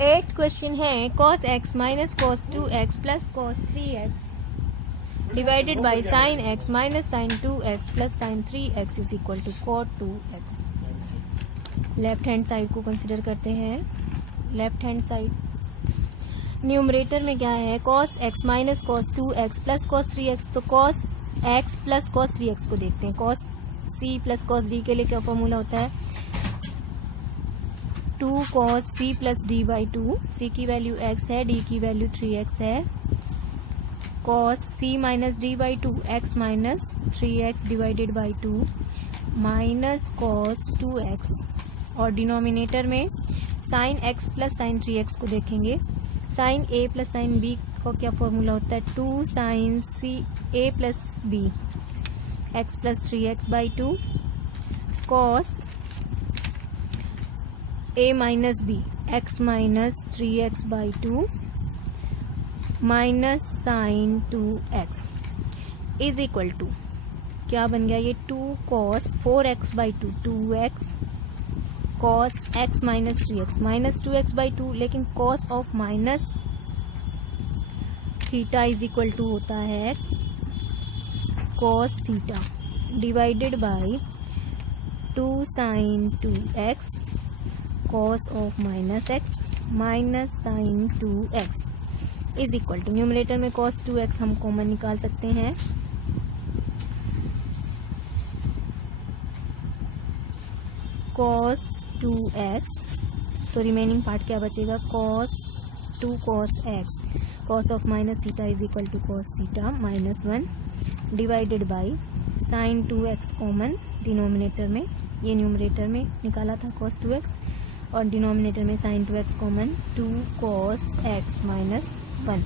Eight question है cos x minus cos 2x plus cos 3x divided by sin x minus sin 2x plus sin 3x is equal to cot 2x। Left hand side को consider करते हैं। Left hand side numerator में क्या है, cos x minus cos 2x plus cos 3x। तो cos x plus cos 3x को देखते हैं। cos c plus cos d के लिए क्या फॉर्मूला होता है, 2 cos c plus d by 2। c की वैल्यू x है, d की वैल्यू 3x है। cos c minus d by 2 x minus 3x divided by 2 minus cos 2x। और डिनोमिनेटर में sin x plus sin 3x को देखेंगे। sin a plus sin b का क्या फॉर्मूला होता है, 2 sin c a plus b x plus 3x by 2 cos a minus B x minus 3x by 2 minus sine 2x is equal to क्या बन गया ये, 2 cos 4x by 2 2x cos x minus 3x minus 2x by 2। लेकिन cos of minus theta is equal to होता है cos theta divided by 2 sine 2x cos of minus x minus sine 2x is equal to, numerator में cos 2x हम common निकाल सकते हैं। cos 2x तो remaining part क्या बचेगा, cos 2 cos x cos of minus theta is equal to cos theta minus 1 divided by sine 2x common denominator में, ये न्यूमरेटर में निकाला था cos 2x और डिनोमिनेटर में sin 2x कॉमन 2 cos x माइनस 1।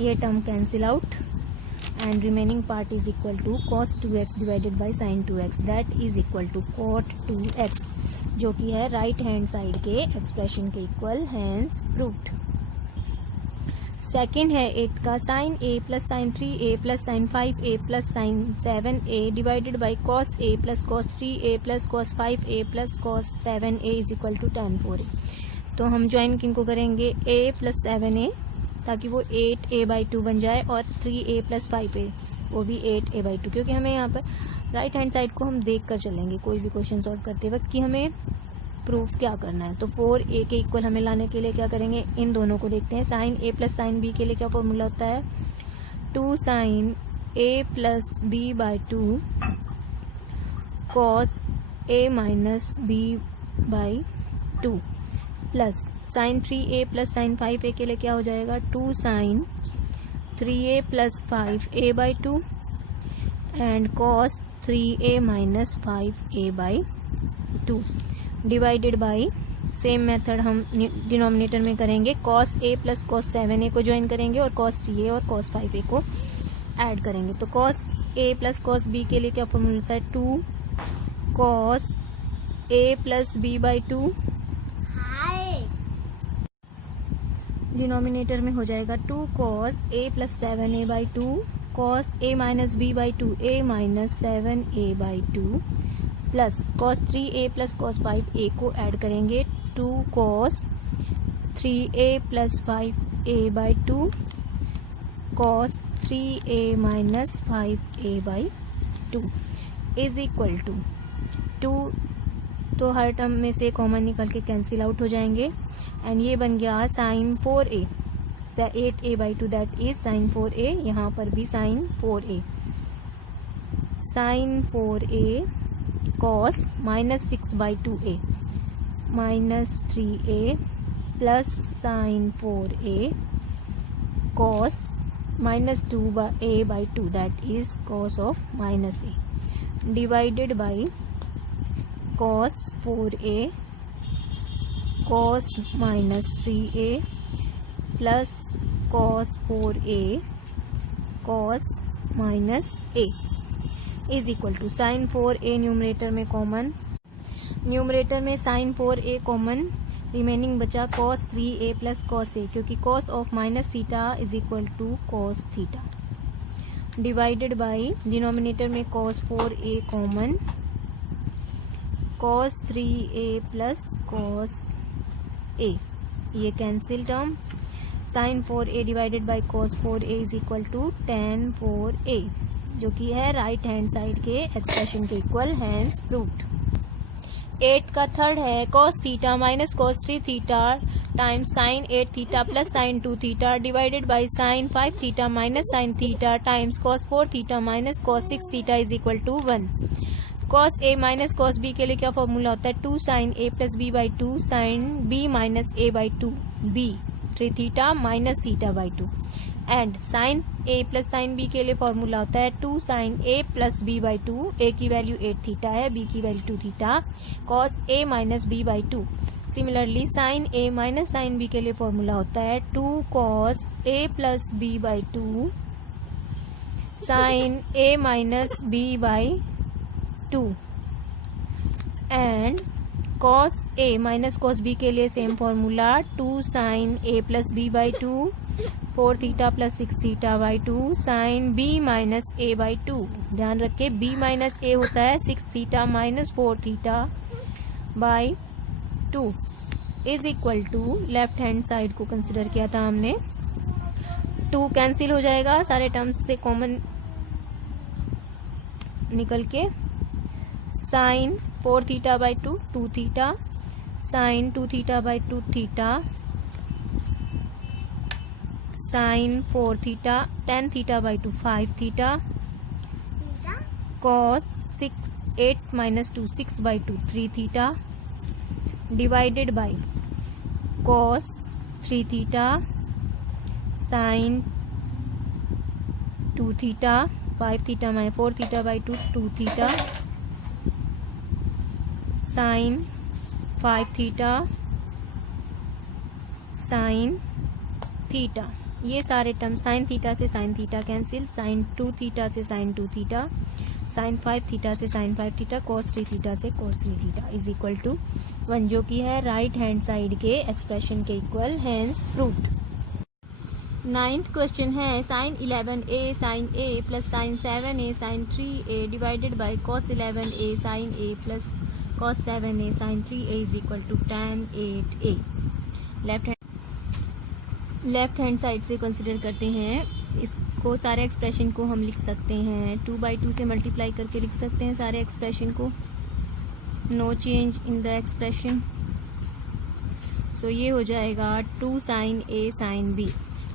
ये term cancel out and remaining part is equal to cos 2x divided by sin 2x that is equal to cot 2x, जो कि है राइट हैंड साइड के expression के equal, hence proved. Second है eight का, sin a plus sin 3a plus sin 5a plus sin 7a divided by cos a plus cos 3a plus cos 5a plus cos 7a is equal to tan 4a। तो हम join किनको करेंगे, a plus 7a ताकि वो 8a by 2 बन जाए और 3a plus 5a वो भी 8a बाई 2, क्योंकि हमें यहाँ पर राइट हैंड साइड को हम देख कर चलेंगे कोई भी क्वेश्चन सॉल्व करते वक्त कि हमें प्रूफ क्या करना है। तो 4a के इक्वल हमें लाने के लिए क्या करेंगे, इन दोनों को देखते हैं। Sine a plus sine b के लिए क्या फॉर्मूला होता है, 2 sine a plus b by 2 cos a minus b by 2 plus sine 3a plus sine 5a के लिए क्या हो जाएगा, 2 sine 3a plus 5a by 2 and cos 3a minus 5a by 2 divided by, same method हम denominator में करेंगे, cos a plus cos 7a को join करेंगे और cos 3a और cos 5a को ऐड करेंगे। तो cos a plus cos b के लिए क्या फॉर्मूला होता है, 2 cos a plus b by 2 denominator में हो जाएगा 2 cos a plus 7a by 2 cos a minus b by 2 a minus 7a by 2 plus cos 3a plus cos 5a को add करेंगे, 2 cos 3a plus 5a by 2 cos 3a minus 5a by 2 is equal to 2, तो हर term में से common निकल के cancel out हो जाएंगे and ये बन गया sine 4a 8a by 2 that is sine 4a, यहाँ पर भी sine 4a sine 4a cos minus 6 by 2a minus 3a plus sine 4a cos minus 2a by 2 that is cos of minus a divided by cos 4a cos minus 3a plus cos 4a cos minus a is equal to sine 4a numerator में common, numerator में sine 4a common, remaining बचा cos 3a plus cos a, क्योंकि cos of minus theta is equal to cos theta divided by denominator में cos 4a common, cos 3a plus cos a ये cancel term, sine 4a divided by cos 4a is equal to tan 4a, जो कि है right hand side के expression के equal, hence proved. 8 का third है cos theta minus cos 3 theta times sine 8 theta plus sine 2 theta divided by sine 5 theta minus sine theta times cos 4 theta minus cos 6 theta is equal to 1। cos a minus cos b के लिए क्या formula होता है, 2 sine a plus b by 2 sine b minus a by 2 b 3 theta minus theta by 2, and sine a plus sine b के लिए formula होता है 2 sine a plus b by 2, a की वैल्यू 8 थीटा है, b की value 2 theta, cos a minus b by 2। Similarly sine a minus sine b के लिए formula होता है 2 cos a plus b by 2 sine a minus b by 2, and cos a minus cos b के लिए same formula 2 sine a plus b by 2 4 theta plus 6 theta by 2 sine b minus a by 2। ध्यान रखे b minus a होता है 6 theta minus 4 theta by 2 is equal to, left hand side को consider किया था हमने, 2 कैंसिल हो जाएगा सारे टर्म्स से कॉमन निकल के, sine 4 theta by 2 2 theta, sine 2 theta by 2 theta, sine 4 theta tan theta by 2 5 theta, cos 6 8 minus 2 6 by 2 3 theta divided by cos 3 theta sine 2 theta 5 theta minus 4 theta by 2 2 theta sine 5 theta sine theta. ये सारे term sine theta से sine theta cancel, sine 2 theta से sine 2 theta, sine 5 theta से sine 5 theta, cos 3 theta से cos 3 theta is equal to 1, जो कि है right hand side के एक्सप्रेशन के equal, hence proved. 9th question है sine 11a sine a plus sine 7a sine 3a divided by cos 11a sine a plus cos 7a sine 3a is equal to tan 8a। Left hand side से consider करते हैं इसको, सारे expression को हम लिख सकते हैं 2 बाई 2 से मल्टीप्लाई करके लिख सकते हैं सारे एक्सप्रेशन को, no change in the expression. So ये हो जाएगा 2 sine a sine b,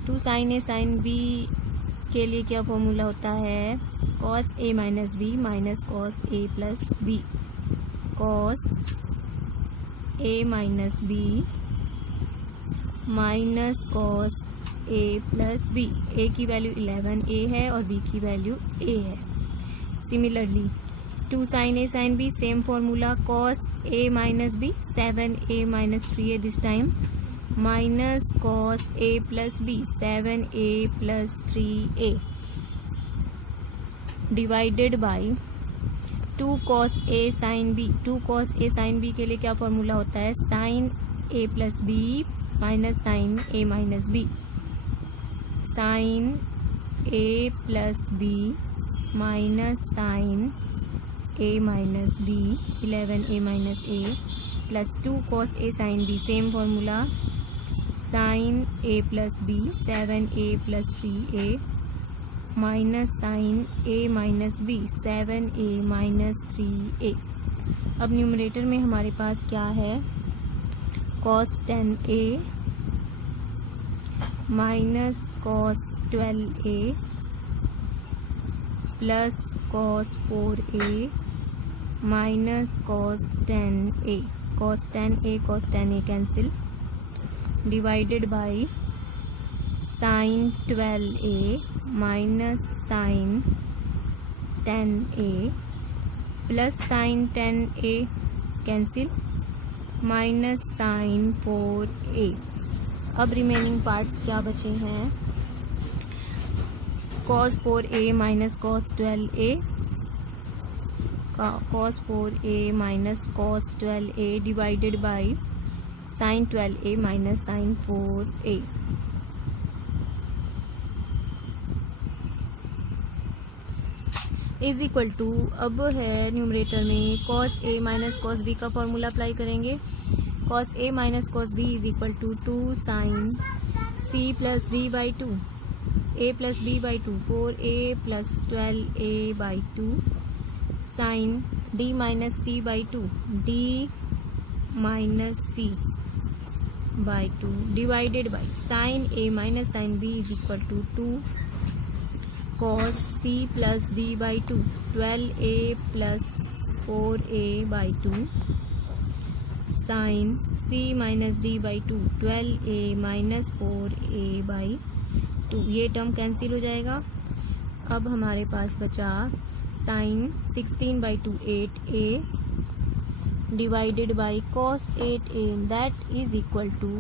2 sine a sine b के लिए क्या फॉर्मूला होता है, cos a minus b minus cos a plus b, cos a minus b minus cos a plus b, a की value 11a है और b की value a है। Similarly 2 sine a sine b same formula, cos a minus b 7a minus 3a this time minus cos a plus b 7a plus 3a divided by 2 cos a sine b, 2 cos a sine b के लिए क्या formula होता है, sine a plus b minus sine a minus b, sine a plus b minus sine a minus b 11a minus a plus 2 cos a sine b same formula, sine a plus b 7a plus 3a minus sine a minus b 7a minus 3a। अब numerator में हमारे पास क्या है, cos 10a minus cos 12a plus cos 4a minus cos 10a, cos 10a cancel divided by sine 12a minus sine 10a plus sine 10a cancel minus sine 4a। अब remaining parts क्या बचे हैं, cos 4a minus cos 12a, cos 4a minus cos 12a divided by sine 12a minus sine 4a। Is equal to, अब है numerator में cos a minus cos b का formula apply करेंगे, cos A minus cos B is equal to 2 sin C plus D by 2, A plus B by 2, 4A plus 12A by 2 sin D minus C by 2, D minus C by 2 divided by sin A minus sin B is equal to 2 cos C plus D by 2, 12A plus 4A by 2 sin C minus D by 2, 12A minus 4A by 2. ये term cancel हो जाएगा. अब हमारे पास बचा sin 16 by 2 8A divided by cos 8A that is equal to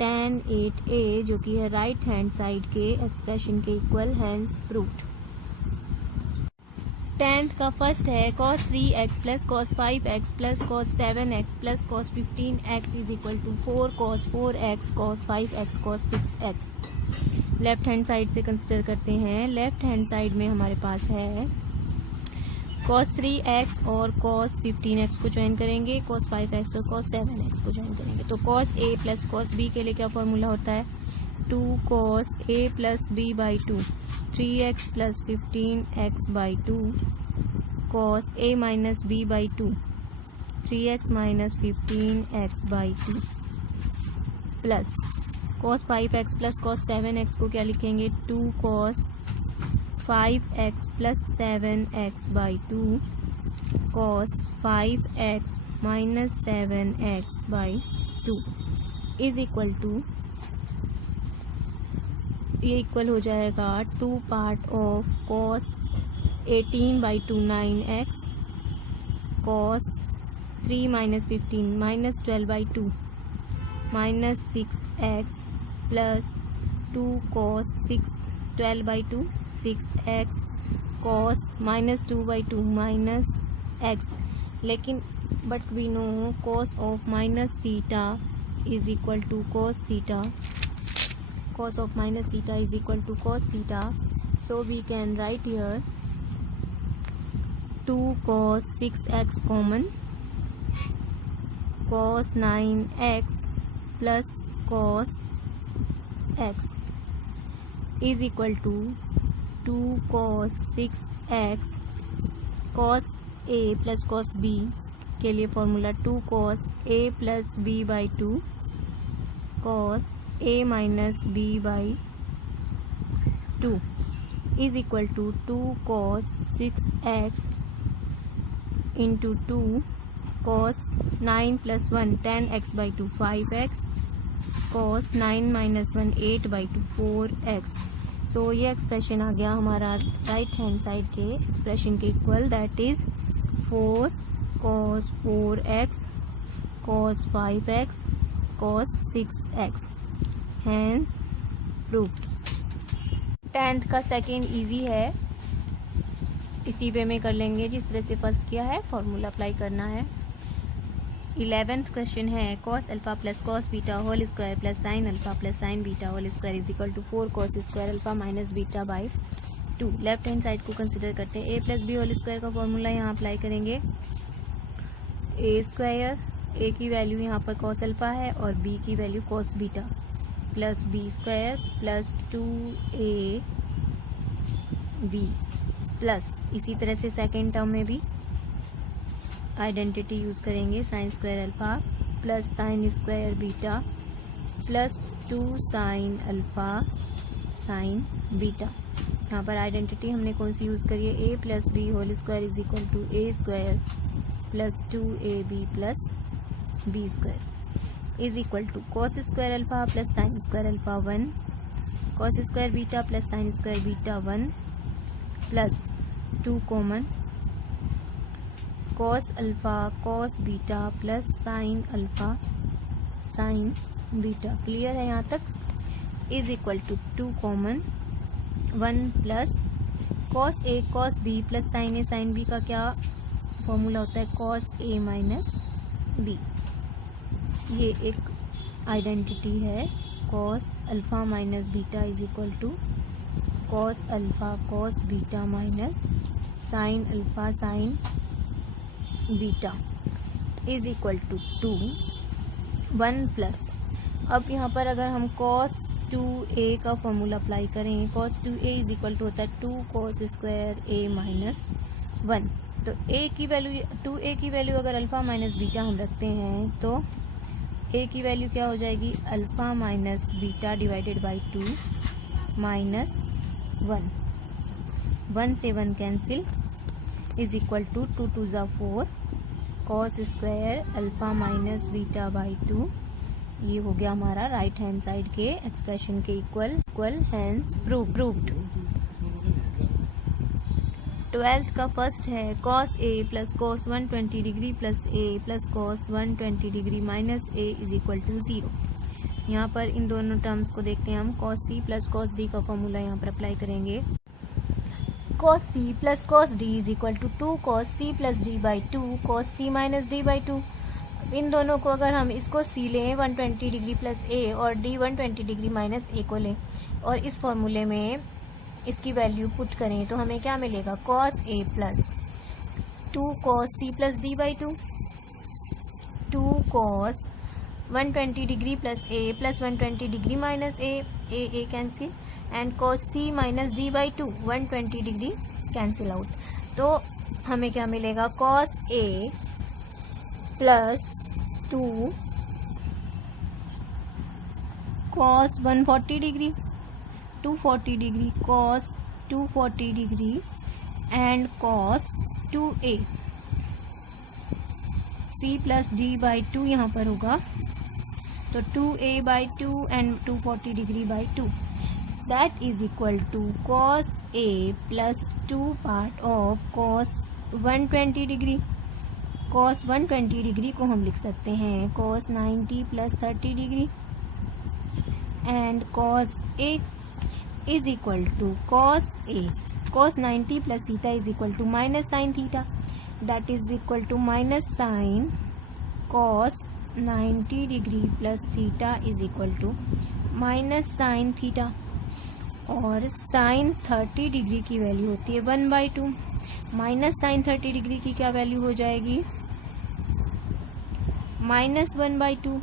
tan 8A जो कि है right hand side के एक्सप्रेशन के इक्वल, हैंस प्रूव्ड. 10th का फर्स्ट है cos 3x plus cos 5x plus cos 7x plus cos 15x is equal to 4 cos 4x cos 5x cos 6x. Left hand side से consider करते हैं. Left hand side में हमारे पास है cos 3x और cos 15x को join करेंगे, cos 5x और cos 7x को ज्वाइन करेंगे. तो cos A plus cos B के लिए क्या फॉर्मूला होता है? 2 cos A plus B by 2, 3x plus 15x by 2 cos A minus B by 2, 3x minus 15x by 2 plus cos 5x plus cos 7x को क्या लिखेंगे? 2 cos 5x plus 7x by 2 cos 5x minus 7x by 2 is equal to, ये equal हो जाएगा 2 part of cos 18 by 2 9x cos 3 minus 15 minus 12 by 2 minus 6x plus 2 cos 12 by 2 6x cos minus 2 by 2 minus x. लेकिन but we know cos of minus theta is equal to cos theta. Cos of minus theta is equal to cos theta, so we can write here 2 cos 6x common, cos 9x plus cos x is equal to 2 cos 6x cos A plus cos B के लिए formula 2 cos A plus B by 2 cos A minus B by 2 is equal to 2 cos 6x into 2 cos 9 plus 1 10x by 2 5x cos 9 minus 1 8 by 2 4x. So ये expression आ गया हमारा right hand side के expression के equal, that is 4 cos 4x cos 5x cos 6x. Hence proved. 10th का second easy है, इसी वे में कर लेंगे जिस तरह से फर्स्ट किया है. फॉर्मूला अप्लाई करना है. 11th क्वेश्चन है cos alpha plus cos beta whole square plus sine alpha plus sine beta whole square is equal to 4 cos square alpha minus beta by 2. Left hand side को consider करते हैं. a plus B whole square का formula यहाँ apply करेंगे. a square, a की value यहाँ पर cos alpha है और b की value cos beta plus B square plus 2ab plus इसी तरह से सेकेंड टर्म में भी आइडेंटिटी यूज करेंगे. Sign square alpha plus sine square beta plus 2 sine alpha sine beta. यहाँ पर आइडेंटिटी हमने कौन सी यूज करी है? a plus B whole square is equal to a square plus 2ab plus B square is equal to cos square alpha plus sine square alpha 1 cos square beta plus sine square beta 1 plus 2 common cos alpha cos beta plus sine alpha sine beta. Clear है यहाँ तक? Is equal to 2 common 1 plus cos A cos B plus sine A sine B का क्या formula होता है? cos A minus B. ये एक identity है. cos alpha minus beta is equal to cos alpha cos beta minus sine alpha sine beta is equal to 2 1 plus, अब यहाँ पर अगर हम cos 2a का फॉर्मूला अप्लाई करें, cos 2a is equal to होता है 2 cos स्क्वायर a माइनस 1। तो a की वैल्यू 2a की वैल्यू अगर अल्फ़ा माइनस बीटा हम रखते हैं तो a की वैल्यू क्या हो जाएगी, alpha minus beta divided by 2 minus 1, 1 से 1 कैंसिल इज इक्वल टू 2 2 ज़ा 4 cos square alpha minus beta by 2। ये हो गया हमारा राइट हैंड साइड के एक्सप्रेशन के इक्वल, हैंस प्रूव्ड। 12th का फर्स्ट है cos a plus cos 120 degree plus a plus cos 120 degree minus a is equal to 0। यहाँ पर इन दोनों टर्म्स को देखते हैं हम, cos c plus cos d का फॉर्मूला यहाँ पर अप्लाई करेंगे। cos c plus cos d is equal to 2 cos c plus d by 2 cos c minus d by 2। इन दोनों को अगर हम इसको c लें 120 डिग्री प्लस a और d 120 डिग्री माइनस a को लें और इस फॉर्मूले में इसकी वैल्यू पुट करें तो हमें क्या मिलेगा, cos a plus 2 cos c plus d by 2, 2 cos 120 degree plus a plus 120 degree minus a cancel, and cos c minus d by 2 120 degree cancel out. तो हमें क्या मिलेगा, cos a plus 2 cos 140 degree 240 degree cos 240 degree and cos 2a, c plus d by 2 यहाँ पर होगा तो 2a by 2 and 240 degree by 2 that is equal to cos a plus 2 part of cos 120 degree. cos 120 degree को हम लिख सकते हैं cos 90 plus 30 degree and cos a is equal to cos a cos 90 plus theta is equal to minus sin theta, that is equal to minus sin cos 90 degree plus theta is equal to minus sin theta। और sign 30 degree की value होती है 1/2 minus sign 30 degree की क्या value हो जाएगी, minus 1/2।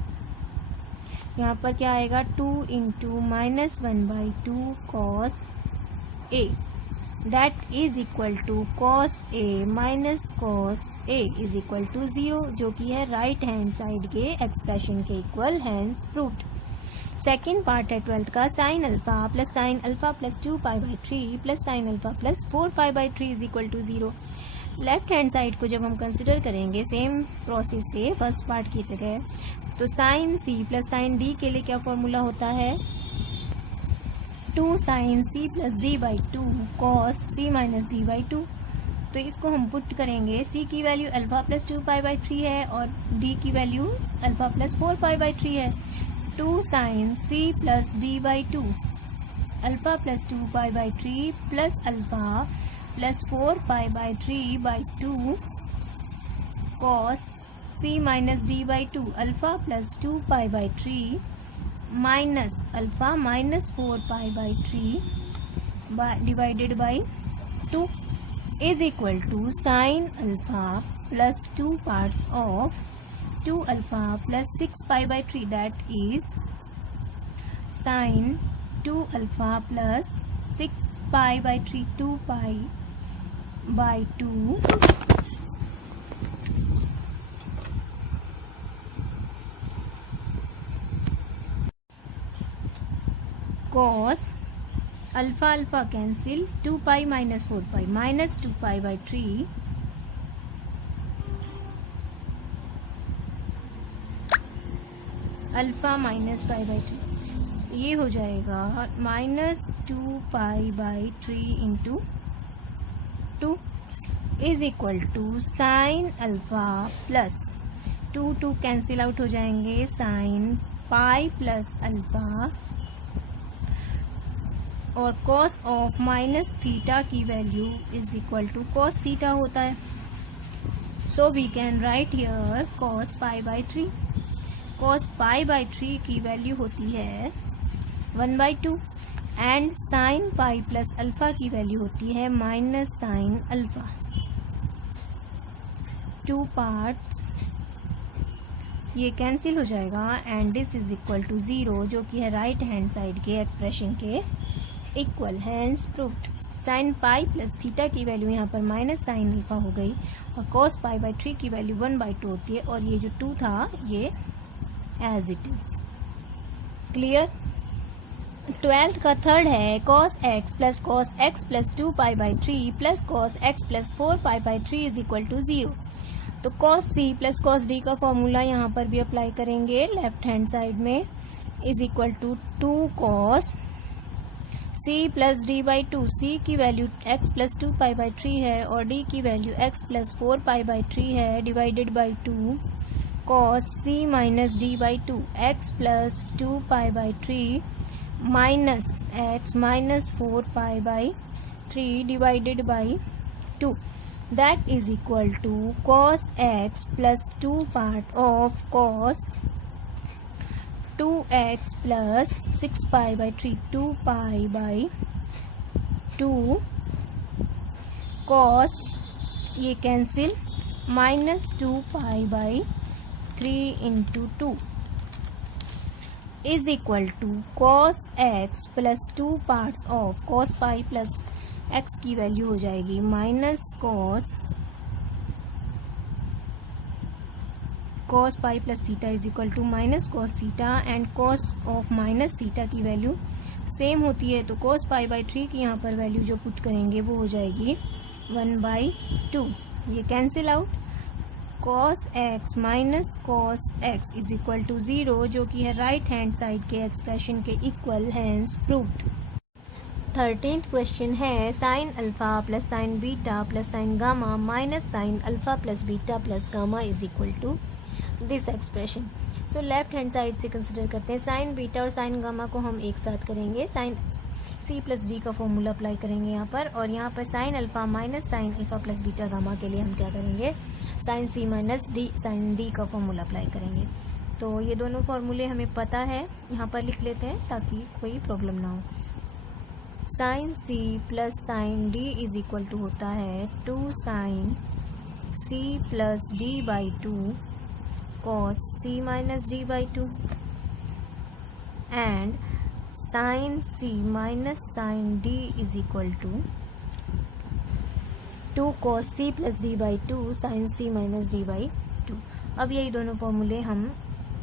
यहाँ पर क्या आएगा 2 into minus 1/2 cos A, that is equal to cos A minus cos A is equal to 0, जो कि है राइट हैंड साइड के एक्सप्रेशन के equal, hence proved. Second part है 12th का, sine alpha plus 2 pi by 3 plus sine alpha plus 4 pi by 3 is equal to 0। Left hand side को जब हम कंसिडर करेंगे सेम प्रोसेस से फर्स्ट पार्ट की जगह, तो sine C plus sine D के लिए क्या फॉर्मूला होता है, 2 sine C plus D by 2 cos C minus D by 2। तो इसको हम पुट करेंगे, सी की value alpha plus 2 pi by 3 है और डी की value alpha plus 4 pi by 3 है। 2 sine C plus D by 2 alpha plus 2 pi by 3 plus alpha plus 4 pi by 3 by 2 cos C minus D by 2 alpha plus 2 pi by 3 minus alpha minus 4 pi by 3 divided by 2 is equal to sine alpha plus 2 parts of 2 alpha plus 6 pi by 3, that is sine 2 alpha plus 6 pi by 3 2 pi by 2 cos alpha alpha cancel 2 pi minus 4 pi minus 2 pi by 3 alpha minus pi by 3, ये हो जाएगा minus 2 pi by 3 into 2 is equal to sine alpha plus 2 cancel out हो जाएंगे, sine pi plus alpha और cos of minus theta की value is equal to cos theta होता है। So we can write here cos pi by 3, cos pi by 3 की value होती है 1/2 and sine pi plus alpha की value होती है माइनस साइन अल्फा। 2 पार्ट्स, ये कैंसिल हो जाएगा and this is equal to 0 जो कि है राइट हैंड साइड के एक्सप्रेशन के equal. Hence proved. Sine pi plus theta की वैल्यू यहाँ पर माइनस साइन अल्फा हो गई और कॉस पाई बाई 3 की वैल्यू 1/2 होती है और ये जो 2 था ये as it is. Clear. 12th का थर्ड है cos x plus cos x plus 2 pi by 3 plus cos x plus 4 pi by 3 is equal to 0। तो cos c plus cos d का फॉर्मूला यहाँ पर भी अप्लाई करेंगे लेफ्ट हैंड साइड में, is equal to 2 cos c plus d by 2। c की value x plus 2 pi by 3 है और d की value x plus 4 pi by 3 है, divided by 2 cos c minus d by 2 x plus 2 pi by 3 minus x minus 4 pi by 3 divided by 2, that is equal to cos x plus 2 part of cos 2x plus 6 pi by 3 2 pi by 2 cos ये cancel minus 2 pi by 3 into 2 is equal to cos x plus 2 parts of cos pi plus x की value हो जाएगी minus cos pi plus theta is equal to minus cos theta and cos of minus theta की value same होती है तो cos pi by 3 की यहाँ पर वैल्यू जो पुट करेंगे वो हो जाएगी 1/2। ये cancel out. cos x minus cos x is equal to 0 जो कि है राइट हैंड साइड के एक्सप्रेशन के equal. Hence proved. 13th question है sine alpha plus sine beta plus sine gamma minus sine alpha plus beta plus gamma is equal to this expression. So left hand side से consider करते हैं sine beta और sine gamma को हम एक साथ करेंगे, साइन सी प्लस डी का फॉर्मूला अप्लाई करेंगे यहाँ पर, और यहाँ पर sine alpha minus sine alpha plus beta gamma के लिए हम क्या करेंगे sine C minus D sign D का फॉर्मूला अप्लाई करेंगे। तो ये दोनों फॉर्मूले हमें पता है, यहाँ पर लिख लेते हैं ताकि कोई प्रॉब्लम ना हो। Sine C plus sine D is equal to होता है 2 sine C plus D by 2 cos c minus d by 2 and sine c minus sine d is equal to 2 cos c plus d by 2 sine c minus d by 2। अब यही दोनों फॉर्मूले हम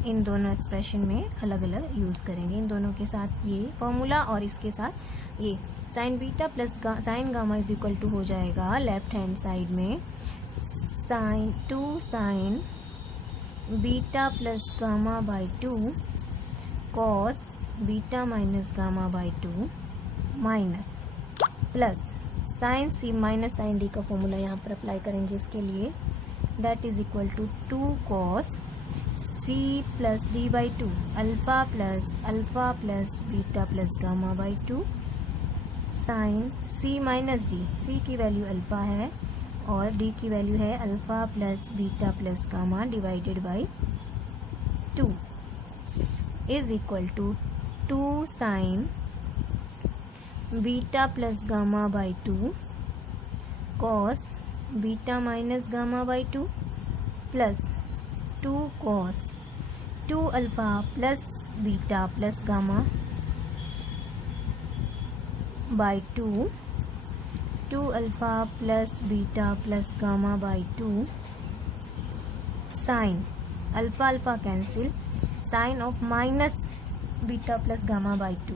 इन दोनों expression में अलग अलग यूज़ करेंगे, इन दोनों के साथ ये फॉर्मूला और इसके साथ ये sine beta plus sine gamma is equal to हो जाएगा लेफ्ट हैंड साइड में sine 2 sine beta plus gamma by 2 cos beta minus gamma by 2 minus plus sine C minus sine D का फॉर्मूला यहाँ पर अप्लाई करेंगे इसके लिए, that is equal to 2 cos C plus D by 2 alpha plus beta plus gamma by 2 sine C minus D, सी की value alpha है और D की वैल्यू है alpha plus beta plus gamma divided by 2 is equal to 2 sine beta plus gamma by 2 cos beta minus gamma by 2 plus 2 cos 2 alpha plus beta plus gamma by 2 alpha plus beta plus gamma by 2 sine alpha alpha cancel sine of minus beta plus gamma by 2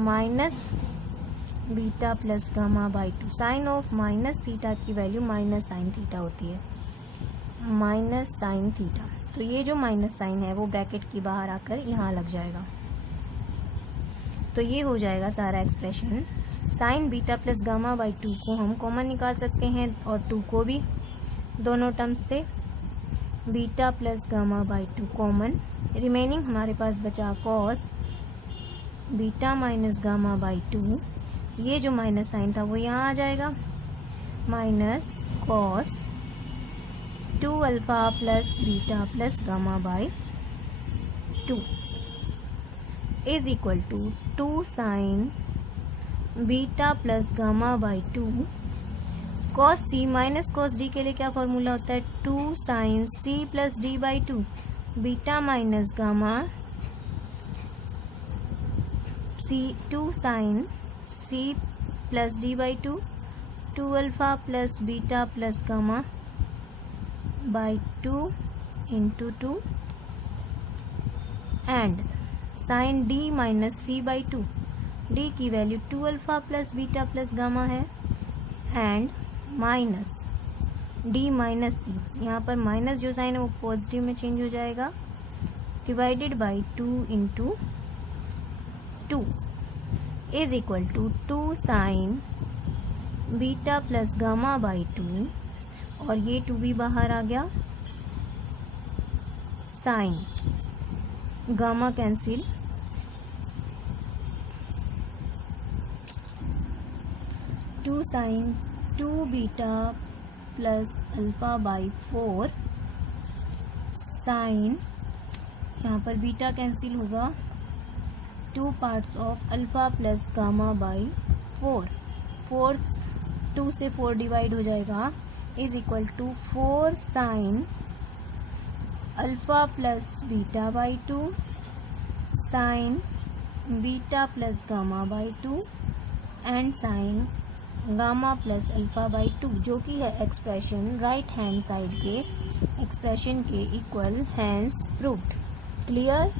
minus beta plus gamma by 2 sign of minus theta की value minus sine theta होती है, minus sine theta. तो ये जो minus sign है वो bracket की बाहर आकर यहाँ लग जाएगा, तो ये हो जाएगा सारा expression. Sign beta plus gamma by 2 को हम कॉमन निकाल सकते हैं और 2 को भी दोनों टर्म्स से, beta plus gamma by 2 common, remaining हमारे पास बचा cos beta minus gamma by 2, ये जो माइनस साइन था वो यहाँ आ जाएगा, minus cos 2 alpha plus beta plus gamma by 2 is equal to 2 sine beta plus gamma by 2 cos C minus cos D के लिए क्या फॉर्मूला होता है, 2 sine C plus D by 2, beta minus gamma C, 2 sine C plus D by 2, 2 alpha plus beta plus gamma by 2 into 2 and sine D minus C by 2, D की value 2 alpha plus beta plus gamma है and minus D minus सी, यहाँ पर minus जो sign है वो positive में change हो जाएगा, divided by 2 into 2 is equal to 2 sine beta plus gamma by 2, और ये 2 भी बाहर आ गया, sine gamma cancel, 2 sine 2 beta plus alpha by 4, sine यहाँ पर बीटा कैंसिल होगा, 2 parts of alpha plus gamma by 4, 4 2 से 4 डिवाइड हो जाएगा, is equal to 4 sine alpha plus beta by 2, sine beta plus gamma by 2 and sign gamma plus alpha by 2, जो कि है expression right hand side के expression के equal, hence proved. Clear.